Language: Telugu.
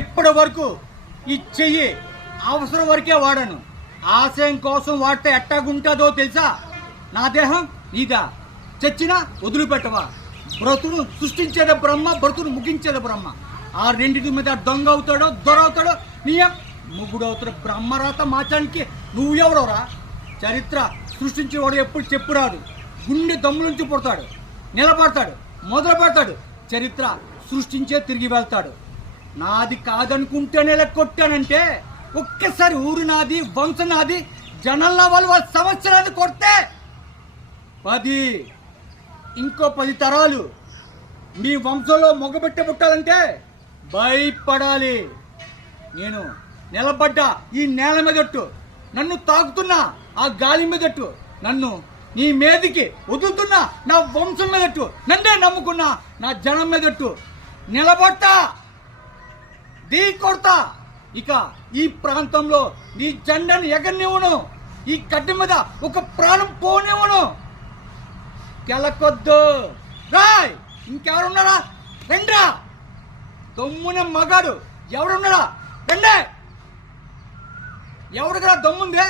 ఇప్పటి వరకు ఈ చెయ్యి అవసరం వరకే వాడాను. ఆశయం కోసం వాడితే ఎట్టాగుంటుందో తెలుసా? నా దేహం నీదా, చచ్చినా వదిలిపెట్టవా? బ్రతును సృష్టించేది బ్రహ్మ, బ్రతును ముగించేది బ్రహ్మ. ఆ రెండింటి మీద దొంగ అవుతాడో దొరవుతాడో నీయం ముగ్గుడు అవుతాడు. బ్రహ్మరాత మార్చడానికి నువ్వెవడోరా? చరిత్ర సృష్టించేవాడు ఎప్పుడు చెప్పురాడు. గుండె దమ్ములుంచి పుడతాడు, నిలబడతాడు, మొదలు పెడతాడు. చరిత్ర సృష్టించే తిరిగి వెళ్తాడు. నాది కాదనుకుంటేనే కొట్టానంటే ఒక్కసారి ఊరు నాది, వంశం నాది, జనాల వాళ్ళ సంవత్సరాలు కొడితే 10 ఇంకో 10 తరాలు మీ వంశంలో మొగబెట్ట పుట్టాలంటే భయపడాలి. నేను నిలబడ్డా ఈ నేల మీదట్టు, నన్ను తాకుతున్నా ఆ గాలి మీదట్టు, నన్ను నీ మీదికి వదులుతున్నా నా వంశం మీదట్టు, నన్నే నమ్ముకున్నా నా జనం మీదట్టు నిలబడతా, ఢీ కొడతా. ఇక ఈ ప్రాంతంలో నీ జెండాను ఎగరనివ్వను, ఈ గడ్డ మీద ఒక ప్రాణం పోనివ్వను. కెలకొద్దు రాయ్. ఇంకెవరున్నారా? రండ్రా. దమ్మున మగాడు ఎవడున్నారా? రండే. ఎవడికి దమ్ముందే?